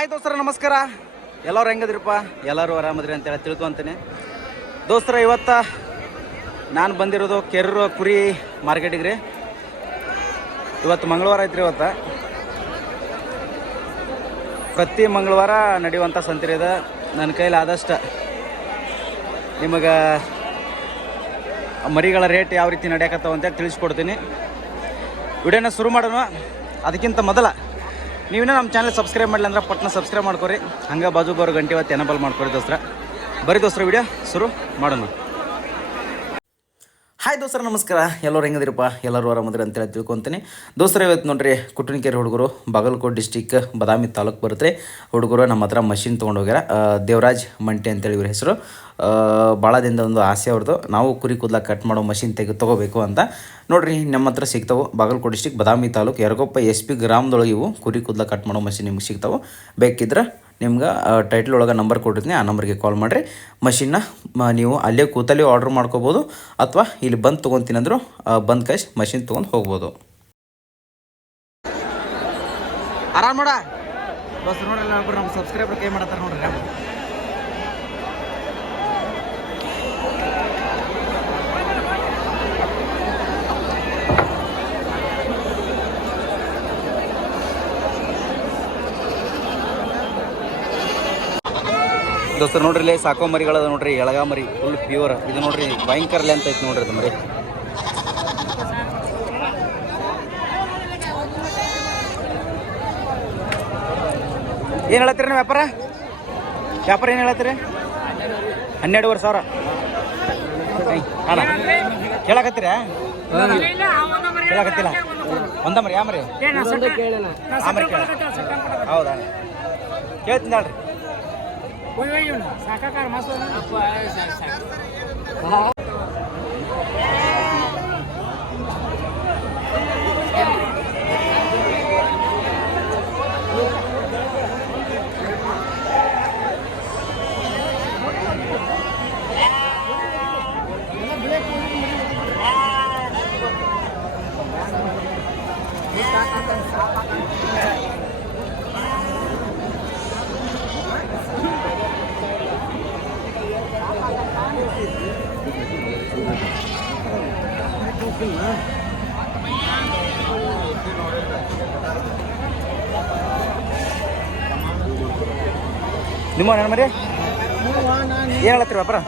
Hi ದೋಸ್ತರ ನಮಸ್ಕಾರ. ಎಲ್ಲರೂ ಹೆಂಗದ್ರಿಪ್ಪ? ಎಲ್ಲರೂ ಆರಾಮದ್ರಿ ಅಂತೇಳಿ ತಿಳ್ಕೊತೀನಿ. ದೋಸ್ತರ ಇವತ್ತು ನಾನು ಬಂದಿರೋದು ಕೆರೂರು ಕುರಿ ಮಾರ್ಕೆಟಿಗೆ ರೀ. ಇವತ್ತು ಮಂಗಳವಾರ ಐತ್ರಿ. ಇವತ್ತು ಪ್ರತಿ ಮಂಗಳವಾರ ನಡೆಯುವಂಥ ಸಂತೆ ಇದೆ. ನನ್ನ ಕೈಲಿ ಆದಷ್ಟು ನಿಮಗೆ ಮರಿಗಳ ರೇಟ್ ಯಾವ ರೀತಿ ನಡೆಯಕತ್ತಾವ ಅಂತೇಳಿ ತಿಳಿಸ್ಕೊಡ್ತೀನಿ. ವಿಡಿಯೋನ ಶುರು ಮಾಡೋಣ. ಅದಕ್ಕಿಂತ ಮೊದಲ ನೀವೇನೋ ನಮ್ಮ ಚಾನಲ್ ಸಬ್ಸ್ಕ್ರೈಬ್ ಮಾಡಲಿ ಅಂದ್ರೆ ಪಟ್ನ ಸಬ್ಸ್ಕ್ರೈಬ್ ಮಾಡ್ಕೊರಿ. ಹಂಗೆ ಬಾಜು ಬರೋ ಗಂಟೆ ಇವತ್ತು ಎನಬಲ್ ಮಾಡ್ಕೊರಿ ದೋಸ್ತರ. ಬರೀ ದೋಸ್ತರ ವಿಡಿಯೋ ಶುರು ಮಾಡೋಣ. ಹಾಯ್ ದೋಸ್ತರ ನಮಸ್ಕಾರ. ಎಲ್ಲರೂ ಹೆಂಗದಿರಪ್ಪ? ಎಲ್ಲರೂ ಆರಾಮದ್ರಿ ಅಂತೇಳಿ ತಿಳ್ಕೊತೀನಿ. ದೋಸ್ತರ ಇವತ್ತು ನೋಡ್ರಿ ಕುಟುಣಿಕೆರೆ ಹುಡುಗರು ಬಾಗಲಕೋಟೆ ಡಿಸ್ಟಿಕ್ ಬದಾಮಿ ತಾಲೂಕು ಬರುತ್ತೆ. ಹುಡುಗರು ನಮ್ಮ ಹತ್ರ ಮಷಿನ್ ತೊಗೊಂಡು ಹೋಗ್ಯಾರ. ದೇವರಾಜ್ ಮಂಟೆ ಅಂತೇಳಿ ಇವ್ರ ಹೆಸರು. ಭಾಳ ದಿನದ ಒಂದು ಆಸೆ ಅವ್ರದ್ದು, ನಾವು ಕುರಿ ಕೂದಲ ಕಟ್ ಮಾಡೋ ಮಷಿನ್ ತೊಗೋಬೇಕು ಅಂತ. ನೋಡಿರಿ ನಮ್ಮ ಹತ್ರ ಸಿಗ್ತಾವೆ. ಬಾಗಲಕೋಟೆ ಡಿಸ್ಟಿಕ್ ಬದಾಮಿ ತಾಲೂಕು ಯರಗೊಪ್ಪ SP ಗ್ರಾಮದೊಳಗೆ ಇವು ಕುರಿ ಕೂದಲ ಕಟ್ ಮಾಡೋ ಮಷಿನ್ ನಿಮ್ಗೆ ಸಿಗ್ತಾವೆ. ಬೇಕಿದ್ರೆ ನಿಮ್ಗೆ ಟೈಟ್ಲ್ ಒಳಗೆ ನಂಬರ್ ಕೊಟ್ಟಿರ್ತೀನಿ, ಆ ನಂಬರ್ಗೆ ಕಾಲ್ ಮಾಡಿರಿ. ಮಷಿನ್ನ ನೀವು ಅಲ್ಲೇ ಕೂತಲ್ಲೇ ಆರ್ಡ್ರ್ ಮಾಡ್ಕೋಬೋದು, ಅಥವಾ ಇಲ್ಲಿ ಬಂದು ತೊಗೊತೀನಂದ್ರು ಬಂದು ಕೈಸ್ ಮಷಿನ್ ತೊಗೊಂಡು ಹೋಗ್ಬೋದು. ಆರಾಮ್ ನೋಡ ಬಸ್ ನೋಡ್ರಿ. ನಮ್ಮ ಸಬ್ಸ್ಕ್ರೈಬರ್ ಕೈ ಮಾಡತ್ತಾರೆ ನೋಡ್ರಿ. ದೋಸ್ತರು ನೋಡ್ರಿ, ಇಲ್ಲಿ ಸಾಕೋ ಮರಿಗಳದ ನೋಡ್ರಿ. ಎಳಗ ಮರಿ ಫುಲ್ ಪ್ಯೂರ್. ಇದು ನೋಡ್ರಿ ಭಯಂಕರ ಲೆಂತ್ ಐತಿ ನೋಡ್ರಿ ಅದು ಮರಿ. ಏನು ಹೇಳತ್ತೀರಿ ನೀವು ವ್ಯಾಪಾರ ಏನು ಹೇಳತ್ತೀರಿ? 12,500 ಅಣ್ಣ ಕೇಳಕತ್ತೀರ? ಕೇಳಕತ್ತಿಲ್ಲ. ಒಂದ ಮರಿ ಯಾವ ಮರಿ? ಆ ಮರಿ ಕೇಳ. ಹೌದಾ? ಕೇಳ್ತೀನಿ ಹೇಳ್ರಿ. ನಿಮ್ಮ ನನ್ನ ಮರಿ ಏನು ಹೇಳತ್ತೀರಿ ವ್ಯಾಪಾರ?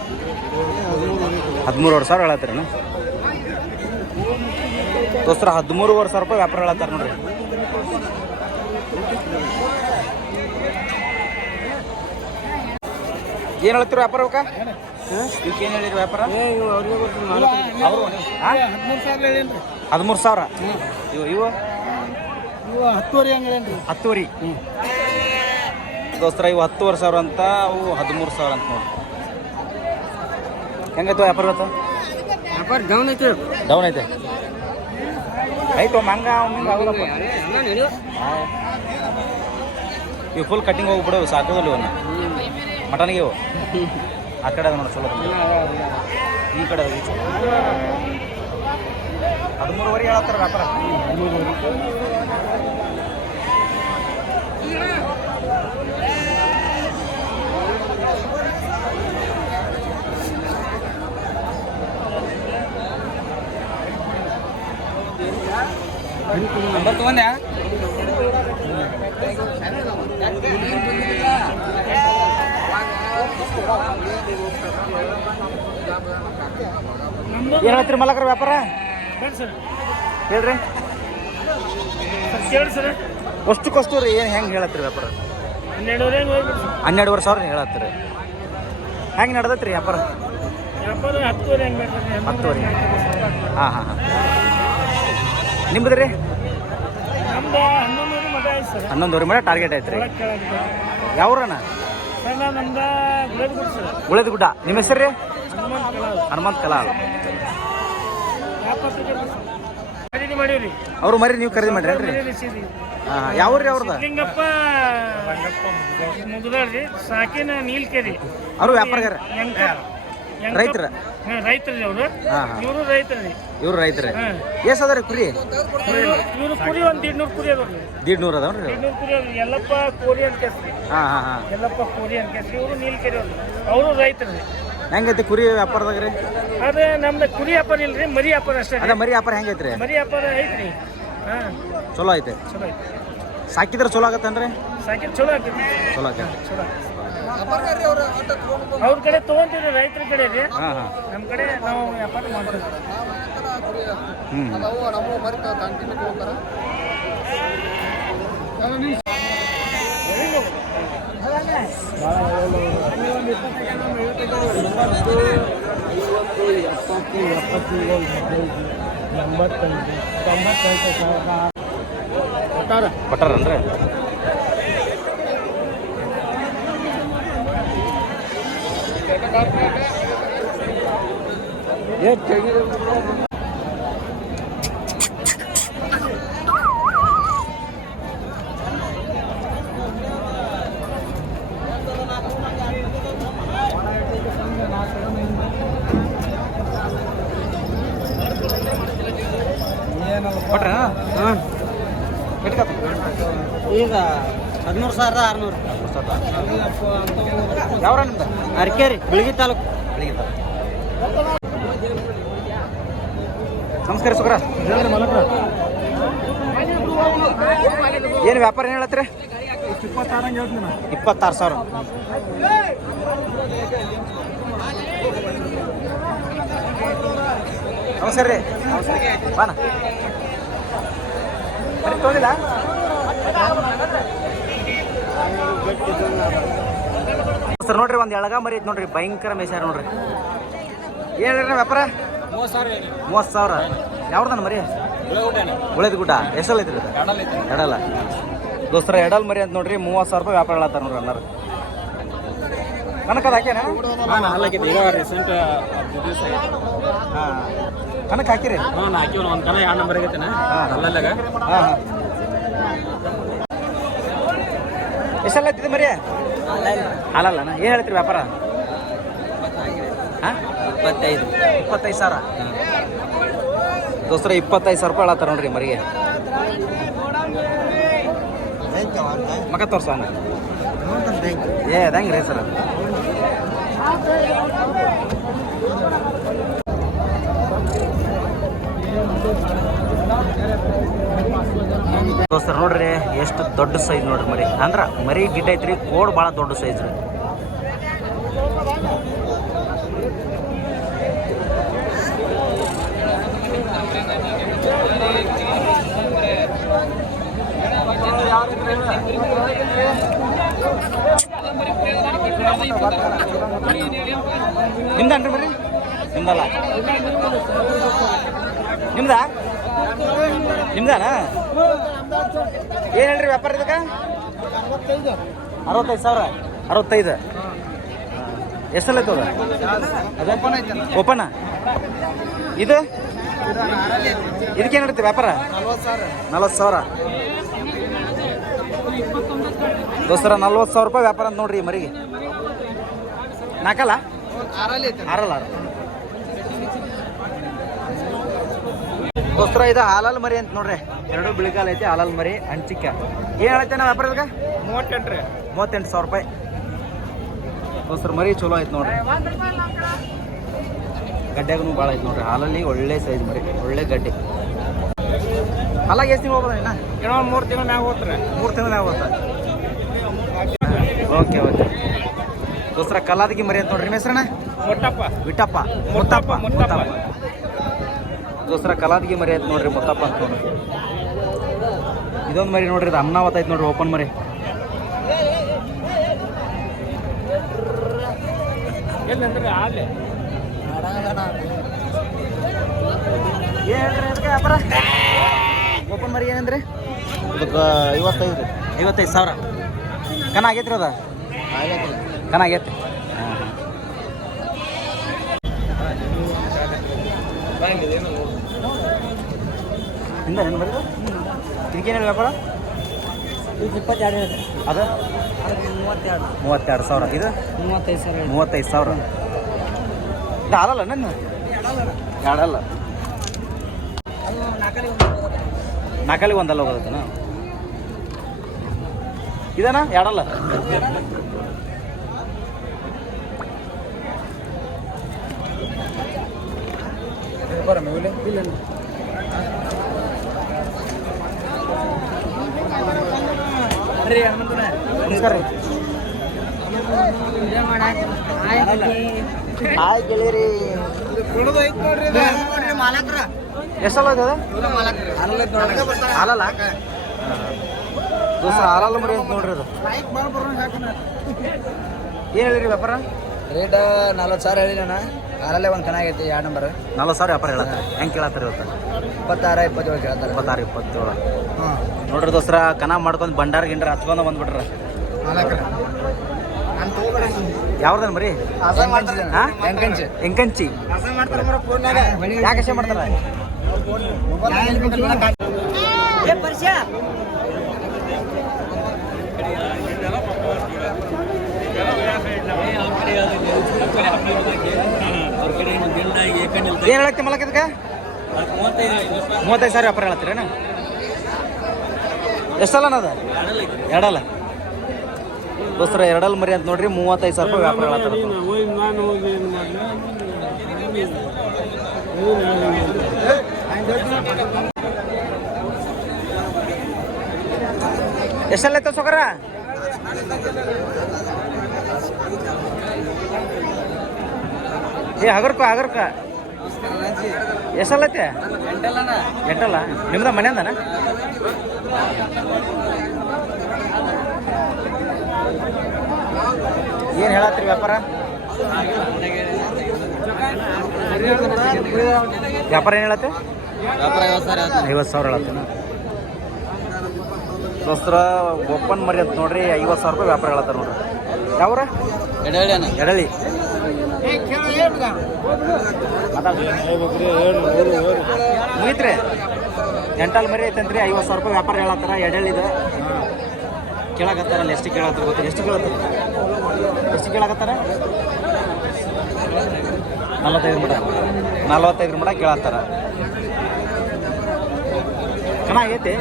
13,500 ಹೇಳತ್ತೀರಣ್ಣ ದೋಸ್ತರ. 13,500 ರೂಪಾಯಿ ವ್ಯಾಪಾರ ಹೇಳತ್ತಾರ ನೋಡ್ರಿ. ಏನು ಹೇಳ್ತೀರಿ ವ್ಯಾಪಾರ? ಅವಕ್ಕ ಇವಕ್ಕೆ ಏನು ಹೇಳಿರಿ ವ್ಯಾಪಾರ? 13,000. ಇವು 10,000 ದೋಸ್ತರ. ಇವು 10,000 ಅಂತ, ಅವು 13,000 ಅಂತ ನೋಡಿ. ಹೆಂಗೈತು ವ್ಯಾಪಾರ? ವ್ಯಾಪಾರ ಡೌನ್ ಐತೆ. ಡೌನ್ ಐತೆ ಆಯ್ತು. ಮಂಗ ಇವು ಫುಲ್ ಕಟ್ಟಿಂಗ್ ಹೋಗ್ಬಿಡು, ಸಾಕೋದಿಲ್ಲ ಇವನ್ನ ಮಟನ್ಗೆ. ಇವು ಆ ಕಡೆ ಅದ ನೋಡಿ, ಚಲೋ. ಈ ಕಡೆ 13,500 ಹೇಳತ್ತಾರ ವ್ಯಾಪಾರ. ನಂಬರ್ ತೊಗೊಂಡ್ಯಾ? ಏನು ಹೇಳ್ತೀರಿ ಮಲಕರ ವ್ಯಾಪಾರ? ಹೇಳ್ರಿ. ಅಷ್ಟಕ್ಕಷ್ಟು ರೀ. ಏನು ಹೆಂಗೆ ಹೇಳತ್ತೀರಿ ವ್ಯಾಪಾರ? 12,500 ಹೇಳತ್ತೀರಿ. ಹೆಂಗೆ ನಡೆದತ್ರಿ ವ್ಯಾಪಾರ? 10,000. ಹಾಂ. ನಿಮ್ದು ರೀ? 11,000 ಮಟ್ಟ ಟಾರ್ಗೆಟ್ ಐತ್ರಿ. ಯಾವ್ರಣ್ಣ? ಗುಳೇದಗುಡ್ಡ. ನಿಮ್ಮ ಹೆಸರು ರೀ? ಹನುಮಂತ್ ಕಲಾಲ್. ಅವ್ರು ಮರಿ ನೀವು ಖರೀದಿ ಮಾಡ್ರಿ? ಹಾಂ. ಯಾವ್ರಿ ಅವ್ರದ? ಸಾಕಿನ ನೀಲ್ಕೆರಿ. ಅವರು ವ್ಯಾಪಾರಗಾರ, ರೈತರ. ರೈತರಿ ಅವರು. ಇವರು ರೈತರಿ. ಇವ್ರು ರೈತರೇ. ಎಷ್ಟು ಅದಾವ್ರಿ ಕುರಿ? ಇವರು ಕುರಿ ಒಂದು 150 ಕುರಿ ಅದಾವ್ರಿ. 150 ಅದಾವ್ರಿ. 150 ಕುರಿ ಅದಾವ್ರಿ. ಎಲ್ಲಪ್ಪ ಕೋರಿಯನ್ ಕೆಸ್ರಿ. ಎಲ್ಲಪ್ಪ ಕೋರಿಯನ್ ಕೆಸ್ರಿ. ಇವರು ನೀಲಕೆರೆ ಅವರು ರೈತರಿ. ಹೆಂಗೈತಿ ಕುರಿ ವ್ಯಾಪಾರದಾಗ ರೀ? ಅದೇ ನಮ್ದು ಕುರಿ ವ್ಯಾಪಾರ ಇಲ್ರಿ, ಮರಿ ವ್ಯಾಪಾರ ಅಷ್ಟೇ. ಅದ ಮರಿ ವ್ಯಾಪಾರ ಹೆಂಗೈತ್ರಿ? ಮರಿ ವ್ಯಾಪಾರ ಐತ್ರಿ. ಚಲೋ ಐತೆ. ಚಲೋ ಐತಿ. ಸಾಕಿದ್ರೆ ಚಲೋ ಆಗತ್ತೇನ್ರಿ? ಸಾಕಿದ್ರೆ ಚಲೋ ಆಗ್ತೈತಿ. ಚಲೋ ಆಗತ್ತೆ. ಚಲೋ ಅವ್ರ ಕಡೆ ತೊಗೊಂತೀವಿ ರೈತರ ಕಡೆ ರೀ. ನಮ್ಮ ಕಡೆ ನಾವು ವ್ಯಾಪಾರ ಮಾಡ್ತೀವಿ. ಕೊಟ್ಟಾರನ್ರಿ? ಈಗ 13,600. ಯಾವ ನಿಮ್ದು? ಅರಕೇರಿ, ಬೆಳಗಿ ತಾಲೂಕು. ನಮಸ್ಕಾರ ಸುಗ್ರ. ಏನು ವ್ಯಾಪಾರ ಏನು ಹೇಳತ್ರಿ? 26,000. ನಮಸ್ಕಾರ ರೀ. ಬಾನ ಬರೀ ತೊಗೊಂಡಿಲ್ಲ? ಸರ್ ನೋಡ್ರಿ, ಒಂದು ಎಳಗ ಮರಿ ಐತೆ ನೋಡ್ರಿ, ಭಯಂಕರ ಮೇಸಾರ ನೋಡ್ರಿ. ಏನು ಹೇಳ್ರಿ ವ್ಯಾಪಾರ? 30,000. ಯಾವ್ದಾನ ಮರಿ? ಉಳಿದ ಗುಡ್ಡ. ಎಷ್ಟಲ್ಲ ಐತ್ರಿ? ಎಡಲ್ಲ. ದೋಸ್ತರ ಎಡಲ್ ಮರಿ ಅಂತ ನೋಡ್ರಿ, 30,000 ರೂಪಾಯಿ ವ್ಯಾಪಾರ ಹೇಳತ್ತಾರ ನೋಡ್ರಿ ಎಲ್ಲರೂ. ಕನಕದ ಹಾಕ್ಯಾನ? ಕನಕ ಹಾಕಿರಿ? ಒಂದು ಕನ 2 ನಂಬರ್ ಆಗೈತೆ. ಎಷ್ಟೆಲ್ಲ ಐತಿದೆ ಮರಿ? ಅಲ್ಲಲ್ಲ, ಏನು ಹೇಳ್ತೀರಿ ವ್ಯಾಪಾರ? 25,000. ದೋಸ್ತರ 25,000 ರೂಪಾಯಿ ಹೇಳತ್ತಾರ ನೋಡ್ರಿ ಮರಿಗೆ. ಮಗ ತೋರ್ಸ ಅದಂಗೆ ರೀ ಸರ್. ದೋಸ್ತರ ನೋಡ್ರಿ, ಎಷ್ಟು ದೊಡ್ಡ ಸೈಜ್ ನೋಡ್ರಿ ಮರಿ. ಅಂದ್ರೆ ಮರಿ ಗಿಡ್ಡ ಐತ್ರಿ, ಕೋಡ್ ಭಾಳ ದೊಡ್ಡ ಸೈಜ್ ರೀ. ನಿಮ್ದನ್ರಿ ಮರಿ? ನಿಮ್ದಲ್ಲ? ನಿಮ್ದ? ನಿಮ್ದಾನ? ಏನು ಹೇಳ್ರಿ ವ್ಯಾಪಾರ ಇದಕ್ಕೆ? 65,000. 65. ಎಷ್ಟಲ್ಲ ಐತದ? ಓಪನ್. ಇದು ಇದಕ್ಕೇನು ಹೇಳ್ತೀವಿ ವ್ಯಾಪಾರ? 40,000. ದೋಸ್ತರ 40,000 ರೂಪಾಯಿ ವ್ಯಾಪಾರ ಅಂತ ನೋಡ್ರಿ ಮರಿಗೆ. ನಾಲ್ಕಲ್ಲ? 6. ದೋಸ್ತರ ಇದು ಹಾಲಲ್ ಮರಿ ಅಂತ ನೋಡ್ರಿ, 2 ಬಿಳಿಗಾಲ ಐತಿ. ಹಾಲಲ್ ಮರಿ ಹಂಚಿಕ. ಏನು ಹೇಳೈತೆ ನಾ ವ್ಯಾಪಾರ ಇದಕ್ಕೆ? 38,000 ರೂಪಾಯಿ. ದೋಸ್ತರ ಮರಿ ಚಲೋ ಐತೆ ನೋಡ್ರಿ. ಗಡ್ಡೆಗೂ ಭಾಳ ಐತೆ ನೋಡ್ರಿ. ಹಾಲಲ್ಲಿ ಒಳ್ಳೆ ಸೈಜ್ ಮರಿ, ಒಳ್ಳೆ ಗಡ್ಡೆ. ಹಾಲಾಗ ಎಷ್ಟು ತಿಂಗಳು ಹೋಗ್ಬೋದ? ಏನೋ 3 ತಿಂಗಳು ಮ್ಯಾಗ ಹೋಗ್ತಾರೆ. 3 ತಿಂಗಳು ಮ್ಯಾಗ ಹೋಗ್ತಾರೆ. Okay okay. ದೋಸ್ತರ ಕಲಾದಗಿ ಮರಿ ಅಂತ ನೋಡ್ರಿ. ನಿಮ್ಮ ಹೆಸರಣ್ಣ? ವಿಟ್ಟಪ್ಪ. ಮುತ್ತಪ್ಪ. ದೋಸ್ತರ ಕಲಾದಗಿ ಮರಿ ಐತೆ ನೋಡ್ರಿ, ಮುತ್ತಪ್ಪ ಅಂತ ನೋಡ್ರಿ. ಇದೊಂದು ಮರಿ ನೋಡ್ರಿ, ಇದು ಅಮ್ನಾವತ್ ಐತೆ ನೋಡ್ರಿ, ಓಪನ್ ಮರಿ. ಏನಂದ್ರೆ ಆಲೆ ಏನು ಹೇಳ್ರಿ ಅದಕ್ಕೆ ವ್ಯಾಪಾರ? ಓಪನ್ ಮರಿ ಏನಂದ್ರಿ? ಇದಕ್ಕೆ 55,000. ಕನ ಆಗೈತ್ರಿ ಅದ? ಕನ ಆಗೈತಿ. ಹಿಂದೆ ಏನು ಬರೋದು? ಇದಕ್ಕೇನು ಹೇಳಿ ವ್ಯಾಪಾರ? 22. ಅದು 32,000. ಇದು 35,000. 35,000. ಇದು ಹಾಲಲ್ಲ ನನ್ನ ಎರಡಲ್ಲ ನಾಲ್ಕಲ್ಲಿ ಒಂದಲ್ಲ ಹೋಗೋದತ್ತನ ಇದನ ಎರಡಲ್ಲ ನಮಸ್ಕಾರ ರೀ ಹಾಯ್ ಗೆಳೆಯರಿ ಎಷ್ಟಲ್ಲ ಇದೆ ಹಾಲಲ್ಲ ದೋಸ್ತ ಹಾಲಲ್ಲ ಮರಿ ಅಂತ ನೋಡ್ರಿ ಅದು ಏನು ಹೇಳಿರಿ ವ್ಯಾಪಾರ ರೇಟ್ 40,000 ಹೇಳಿ ನಾನು ಹಾಲಲ್ಲೇ ಒಂದು ಚೆನ್ನಾಗೈತಿ 2 ನಂಬರ್ 40,000 ವ್ಯಾಪಾರ ಹೇಳತ್ತಾರೆ ಹೆಂಗೆ ಕೇಳತ್ತಾರೆ ಇವತ್ತು 26 27 ಕೇಳ್ತಾರೆ 26 27 ನೋಡ್ರಿ ದೋಸ್ರ ಕನ ಮಾಡ್ಕೊಂಡು ಭಂಡಾರ ಗಿಂಡಾರ ಹಚ್ಕೊಂಡು ಬಂದ್ಬಿಟ್ರ ಯಾವ್ದನ ಮರಿ ಎಂಕಂಚಿ ಯಾಕೆ ಅಷ್ಟೇ ಮಾಡ್ತಾರ ಏನು ಹೇಳತ್ತೆ ಮಲಕ ಇದಕ್ಕೆ 35,000 ವ್ಯಾಪಾರ ಹೇಳತ್ತೀರೇನ ಎಷ್ಟಲ್ಲ ಅದ ಎರಡಲ್ಲ ದೋಸ್ತರ ಎರಡಲ್ಲ ಮರಿ ಅಂತ ನೋಡ್ರಿ 35,000 ರೂಪಾಯಿ ವ್ಯಾಪಾರ ಹೇಳತ್ತಾರ ಎಷ್ಟಲ್ಲ ಐತ ಸೊಕರ ಏ ಹಗರ್ಕ ಎಷ್ಟಲ್ಲೈತೆ ಎಂಟಲ್ಲ ನಿಮ್ದ ಮನೆ ಅಂದನ ಏನು ಹೇಳತ್ತೀರಿ ವ್ಯಾಪಾರ ವ್ಯಾಪಾರ ಏನು ಹೇಳತ್ತೆ 50,000 ಹೇಳತ್ತೇನ ದೋಸ್ತರ ಓಪನ್ ಮರಿ ಅಂತ ನೋಡ್ರಿ 50,000 ರೂಪಾಯಿ ವ್ಯಾಪಾರ ಹೇಳತ್ತಾರ ನೋಡ್ರಿ ಯಾವ್ರ ಎಡಳಿ ಮುಗಿತ್ರಿ ಎಂಟಲ್ ಮರಿ ಐತಂತ್ರಿ 50,000 ರೂಪಾಯಿ ವ್ಯಾಪಾರ ಹೇಳತ್ತಾರ ಎಡಳಿದ ಕೇಳಕತ್ತಾರಲ್ಲ ಎಷ್ಟು ಕೇಳತ್ತಾರ ಗೊತ್ತಿಲ್ಲ ಎಷ್ಟು ಕೇಳಕತ್ತಾರ 45 ಮಟ ಕೇಳತ್ತಾರ ಕಣ ಆಗೈತಿ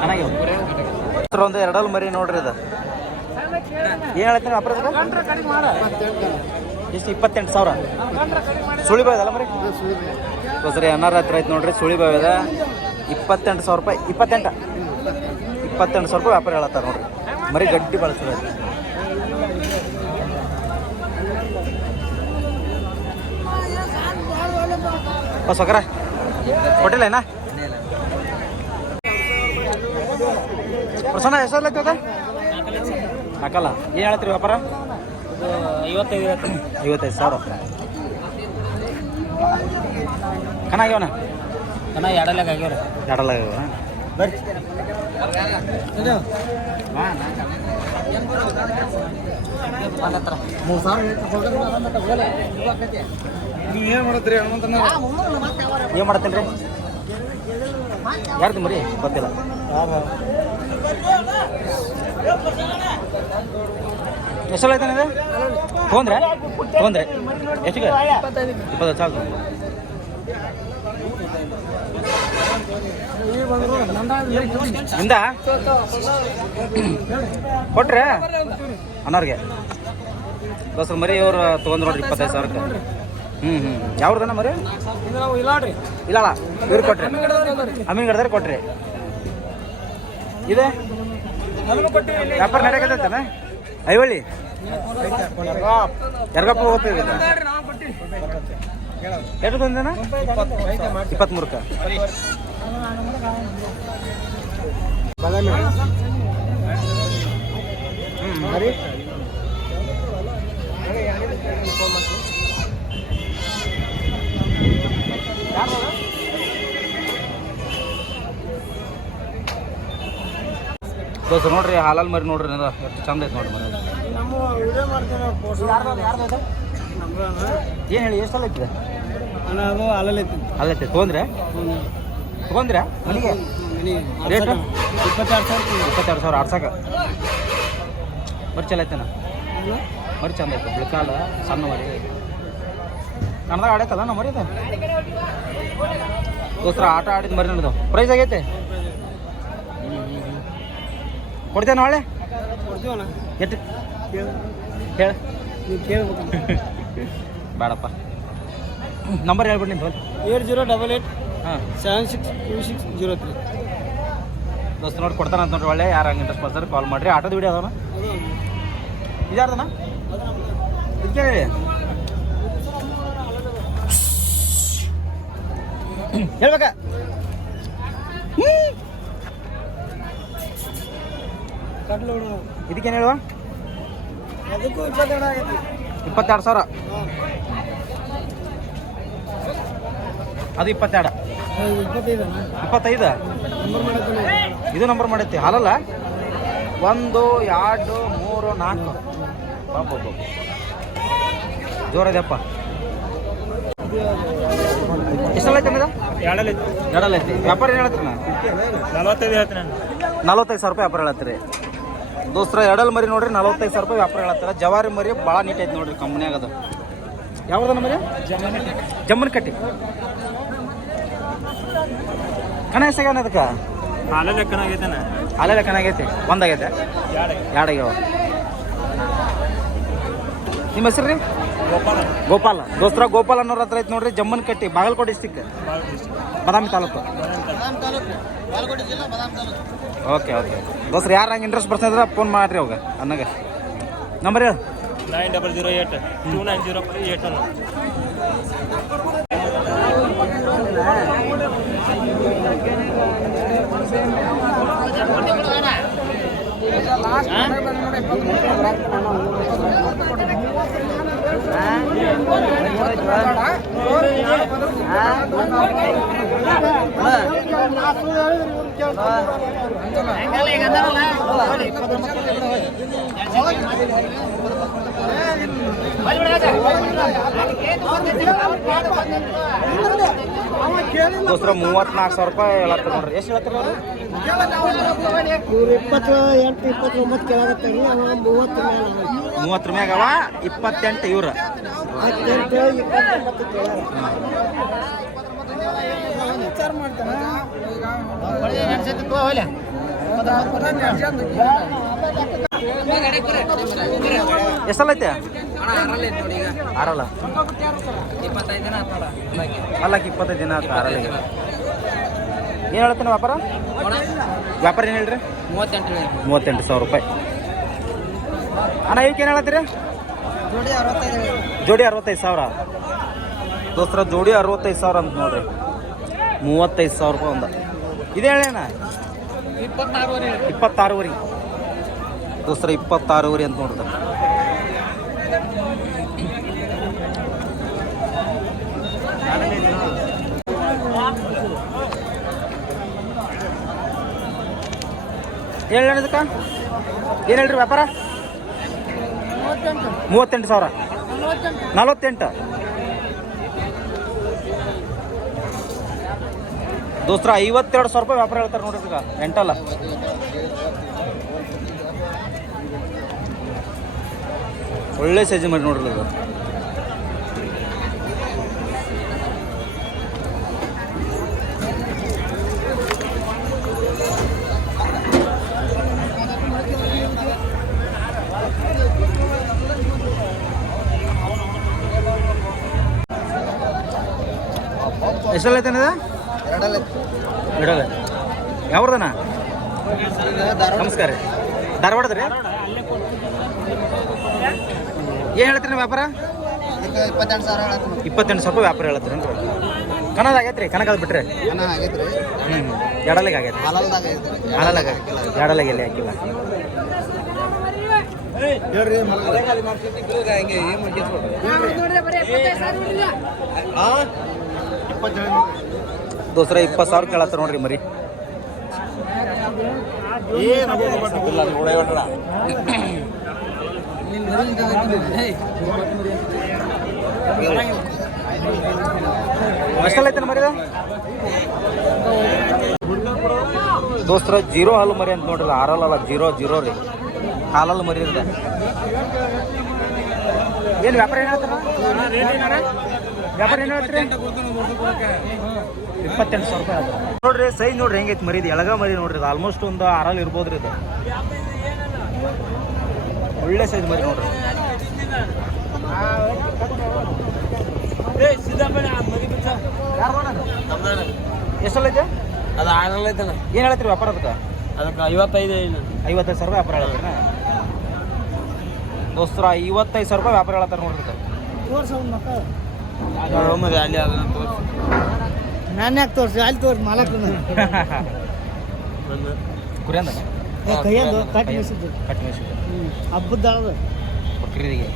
ಕಣ ಒಂದು ಎರಡಲ್ ಮರಿ ನೋಡ್ರಿ ಇದು ಏನು ಹೇಳ್ತೀನಿ ವ್ಯಾಪಾರ ಎಷ್ಟು 28,000 ಸುಳಿ ಬಾಯ್ದಲ್ಲ ಮರಿ ಸರಿ ಅನ್ನಾರ ಹತ್ರ ಐತೆ ನೋಡ್ರಿ ಸುಳಿ ಬಾಯ್ದ 28,000 ರೂಪಾಯಿ 28,000 ರೂಪಾಯಿ ವ್ಯಾಪಾರ ಹೇಳತ್ತಾರ ನೋಡ್ರಿ ಮರಿ ಗಟ್ಟಿ ಬಳಸ್ತದೆ ಸೊಕರ ಕೊಟ್ಟಿಲ್ಲ ಏನ ಪ್ರಸನ್ನ ಎಷ್ಟಲ್ಲ ಅದ ಹಾಕಲ್ಲ ಏನು ಹೇಳ್ತೀರಿ ವ್ಯಾಪಾರ 55,000 ಕನಾಗ್ಯವನ ಎರಡಲ್ಲಾಗ್ಯಾವ್ರಿ ಎರಡಲ್ಲಾಗ್ಯವ ಬರ್ರಿ ಏನು ಮಾಡತ್ರಿ ಏನು ಮಾಡತ್ತೇನ್ರಿ ಯಾರ್ದು ಮರಿ ಗೊತ್ತಿಲ್ಲ ಎಷ್ಟು ಐತಾನೆ ಇದು ತೊಗೊಂಡ್ರೆ ಎಷ್ಟಿಗೆ 25,000 ನಿಂದ ಕೊಟ್ರೆ ಅಣ್ಣವ್ರಿಗೆ ದೋಸ್ರ ಮರಿ ಅವ್ರು ತೊಗೊಂಡ್ರು ನೋಡ್ರಿ 25,000 ಯಾವ್ದನ ಮರಿ ಇಲ್ಲ ಇವ್ರು ಕೊಟ್ರಿ ಅಮೀನ್ ಗಡ್ದಾರೆ ಕೊಟ್ರಿ ಇದೆ ವ್ಯಾಪಾರ ನಡೆಯಕತ್ತೇನ ಐವಳ್ಳಿ ಎರಗಪ್ಪ ಹೋಗ್ತೀವಿ ಎಷ್ಟು ತಂದೇನ 23ಕ್ಕೆ ಮರಿ ದೋಸ್ತ ನೋಡ್ರಿ ಹಾಲಲ್ಲಿ ಮರಿ ನೋಡ್ರಿ ಎಷ್ಟು ಚಂದ ಐತೆ ನೋಡ್ರಿ ಮರಿ ಏನು ಹೇಳಿ ಎಷ್ಟಲ್ಲ ಐತಿದೆ ಅದು ಹಾಲಲ್ಲೈತಿ ಅಲ್ಲೈತೆ ತೊಗೊಂಡ್ರೆ ಮನೆಗೆ ರೇಟ್ 22,000 ಆಡ್ಸಕ ಮರಿ ಚಲ ಐತೆನ ಮರಿ ಚಂದ ಐತೆ ಬಿಳ್ಕಾಲ ಸಣ್ಣ ಮರಿ ಕನ್ನಡ ಆಡೈತಲ್ಲ ನಮ್ಮ ಮರಿ ಇದು ದೋಸ್ತರ ಆಟ ಆಡಿದ ಮರಿ ನೋಡಿದ ಪ್ರೈಸ್ ಆಗೈತೆ ಕೊಡ್ತೇನೆ ನಾಳೆ ಎಷ್ಟು ಹೇಳ ಬೇಡಪ್ಪ ನಂಬರ್ ಹೇಳ್ಬಿಡಿ ನಿಂತು 8088 ಹಾಂ 762603 ದೋಸ್ತ ನೋಡಿ ಕೊಡ್ತಾನಂತ ನೋಡ್ರಿ ಒಳ್ಳೆ ಯಾರು ಹಂಗೆ ಇಂಟ್ರೆಸ್ಟ್ ಬರ್ತಾರೆ ಕಾಲ್ ಮಾಡಿರಿ ಆಟೋದ ವಿಡಿಯೋ ಅದಾವನ ಇದಾರ್ದನ ಇದಕ್ಕೆ ಹೇಳ್ಬೇಕ ಇದಕ್ಕೇನು ಹೇಳುವ ಅದಕ್ಕೂ 22 ಆಗೈತಿ 22,000 ಅದು 22 25 ಇದು ನಂಬರ್ ಮಾಡೈತಿ ಹಾಲಲ್ಲ 1 2 3 4 ಪಾಪ ಜೋರದಪ್ಪ ಎಷ್ಟಲ್ಲ ಐತೆ ಅನ್ನೋದು ಎರಡಲ್ಲ ಐತಿ ವ್ಯಾಪಾರ ಏನು ಹೇಳ್ತೀರಿ ನಾ 45 ಹೇಳ್ತೀನಿ ನಾನು 45,000 ರೂಪಾಯಿ ವ್ಯಾಪಾರ ಹೇಳತ್ತೀರಿ ದೋಸ್ತರ ಎರಡಲ್ ಮರಿ ನೋಡ್ರಿ 45,000 ರೂಪಾಯಿ ವ್ಯಾಪಾರ ಹೇಳತ್ತಾರ ಜವಾರಿ ಮರಿ ಭಾಳ ನೀಟ್ ಐತಿ ನೋಡ್ರಿ ಕಂಪ್ನಿಯಾಗ ಅದು ಯಾವ್ದನ ಮರಿ ಜಮ್ಮನ್ ಕಟ್ಟಿ ಕಣ ಎಷ್ಟಾಗ್ಯಾನ ಅದಕ್ಕೆ ಹಾಲೆಲ್ಲ ಲೆಕ್ಕನಾಗೈತಾನೆ ಅಲ್ಲೆಲ್ಲ ಕಣಾಗೈತಿ ಒಂದಾಗೈತೆ ಎರಡಾಗ್ಯಾವ ನಿಮ್ಮ ಹೆಸರು ರೀ ಗೋಪಾಲ ದೋಸ್ತರ ಗೋಪಾಲ್ ಅನ್ನೋರ ಹತ್ರ ಐತಿ ನೋಡ್ರಿ Jammanakatti Bagalkot district Badami taluk okay okay ದೋಸ್ರ ಯಾರು ಹಂಗೆ ಇಂಟ್ರೆಸ್ಟ್ ಬರ್ತಿದ್ರೆ ಫೋನ್ ಮಾಡಿರಿ ಅವಾಗ ಅನ್ನಗೆ ನಂಬರ್ ಹೇಳು 9008 290581 ದೋಸ್ರ 34,000 ರೂಪಾಯಿ ಹೇಳತ್ತಾರ ನೋಡ್ರಿ ಎಷ್ಟು ಹೇಳ್ತಾರ ಇವ್ರು 28 29 ಕೇಳಾಗತ್ತೆ 30 ಮ್ಯಾಗ ಅವ 28 ಇವ್ರ 28 29 ಕೇಳಾರ ವಿಚಾರ ಮಾಡ್ತಾನೆ ಎಷ್ಟಲ್ಲ ಐತೆ ಆರಲ್ಲ ಅಲ್ಲಕ್ಕೆ 25 ದಿನ ಆಯ್ತು ಆರಲ್ಲ ಏನು ಹೇಳ್ತಾನೆ ವ್ಯಾಪಾರ ವ್ಯಾಪಾರ ಏನು ಹೇಳ್ರಿ 38,000 ರೂಪಾಯಿ ಅಣ್ಣ ಇವಕ್ಕೆ ಏನು ಹೇಳತ್ತೀರಿ ಜೋಡಿ 65,000 ದೋಸ್ತರ ಜೋಡಿ 65,000 ಅಂತ ನೋಡ್ರಿ 35,000 ರೂಪಾಯಿ ಒಂದು ಇದು ಹೇಳಣ್ಣ 26,000 ದೋಸ್ತರ 26,000 ಅಂತ ನೋಡ್ರಿ ಹೇಳ ಇದಕ್ಕೆ ಏನು ಹೇಳ್ರಿ ವ್ಯಾಪಾರ 38,000 48 ದೋಸ್ತರ 52,000 ರೂಪಾಯಿ ವ್ಯಾಪಾರ ಹೇಳ್ತಾರೆ ನೋಡ್ರಿ ಈಗ ಎಂಟಲ್ಲ ಒಳ್ಳೆ ಸೈಜ್ ಮಾಡಿ ನೋಡ್ರಿ ಅದು ಎಷ್ಟಲ್ಲ ಐತೆ ಬಿಡಲ್ಲ ಯಾವ್ದನ ನಮಸ್ಕಾರ ರೀ ಧಾರವಾಡದ ರೀ ಏನು ಹೇಳ್ತೀರಿ ವ್ಯಾಪಾರ 28,000 ರೂಪಾಯಿ ವ್ಯಾಪಾರ ಹೇಳತ್ತೀರಿ ಕನ್ನಡ ಆಗೈತೆ ರೀ ಕನಕ ಬಿಟ್ರೆ ಎಡಲಿಗೆ ಆಗೈತೆ ಹಾಲಲ್ಲಾಗ ಎಡಲಿಗೆ ಎಲ್ಲಿ ಹಾಕಿಲ್ಲ ದೋಸ್ರ 20,000 ಕೇಳತ್ತಾರ ನೋಡ್ರಿ ಮರಿ ಎಷ್ಟಲ್ಲ ಐತೆ ಮರಿ ದೋಸ್ತರ 0 ಹಾಲು ಮರಿ ಅಂತ ನೋಡ್ರಿ ಆರಲ್ಲ 0 ರೀ ಹಾಲಲ್ಲಿ ಮರಿ ಇರುತ್ತೆ ಏನು ವ್ಯಾಪಾರ ಏನು ಹೇಳ್ತಾರ ವ್ಯಾಪಾರ ಏನು ಹೇಳ್ತೀರಿ? 28,000 ರೂಪಾಯಿ ಆಯ್ತು ನೋಡ್ರಿ. ಸೈಜ್ ನೋಡ್ರಿ ಹೆಂಗೈತಿ ಮರಿದು, ಎಳಗ ಮರಿ ನೋಡ್ರಿ. ಇದು ಆಲ್ಮೋಸ್ಟ್ ಒಂದು 6 ಇರ್ಬೋದು ರೀ. ಇದು ಒಳ್ಳೆ ಸೈಜ್ ಮರಿ ನೋಡ್ರಿ. ಎಷ್ಟಲ್ಲ ಐತೆ ಅದು 6 ಐತಣ್ಣ. ಏನು ಹೇಳ್ತೀರಿ ವ್ಯಾಪಾರ ಅದಕ್ಕೆ? ಅದಕ್ಕೆ 55 55,000 ರೂಪಾಯಿ ವ್ಯಾಪಾರ ಹೇಳ್ತೀರ ದೋಸ್ತರ? 55,000 ರೂಪಾಯಿ ವ್ಯಾಪಾರ ಹೇಳ್ತಾರೆ ನೋಡ್ರಿ. ಅಲ್ಲಿ ಅದನ್ನ ತೋರಿಸಿ. ನಾನು ಯಾಕೆ ತೋರಿಸಿ ಅಲ್ಲಿ ತೋರಿಸಿ ಮಾಲಕ್ ಕುರಿಯಂದ ಕೈಯಂದು ಕಟ್ ಮೆಸಿದ್ದು ಕಟ್ ಮೇಸಿದ್ದು ಹಬ್ಬದ ಬಕ್ರೀದಿಗೆ.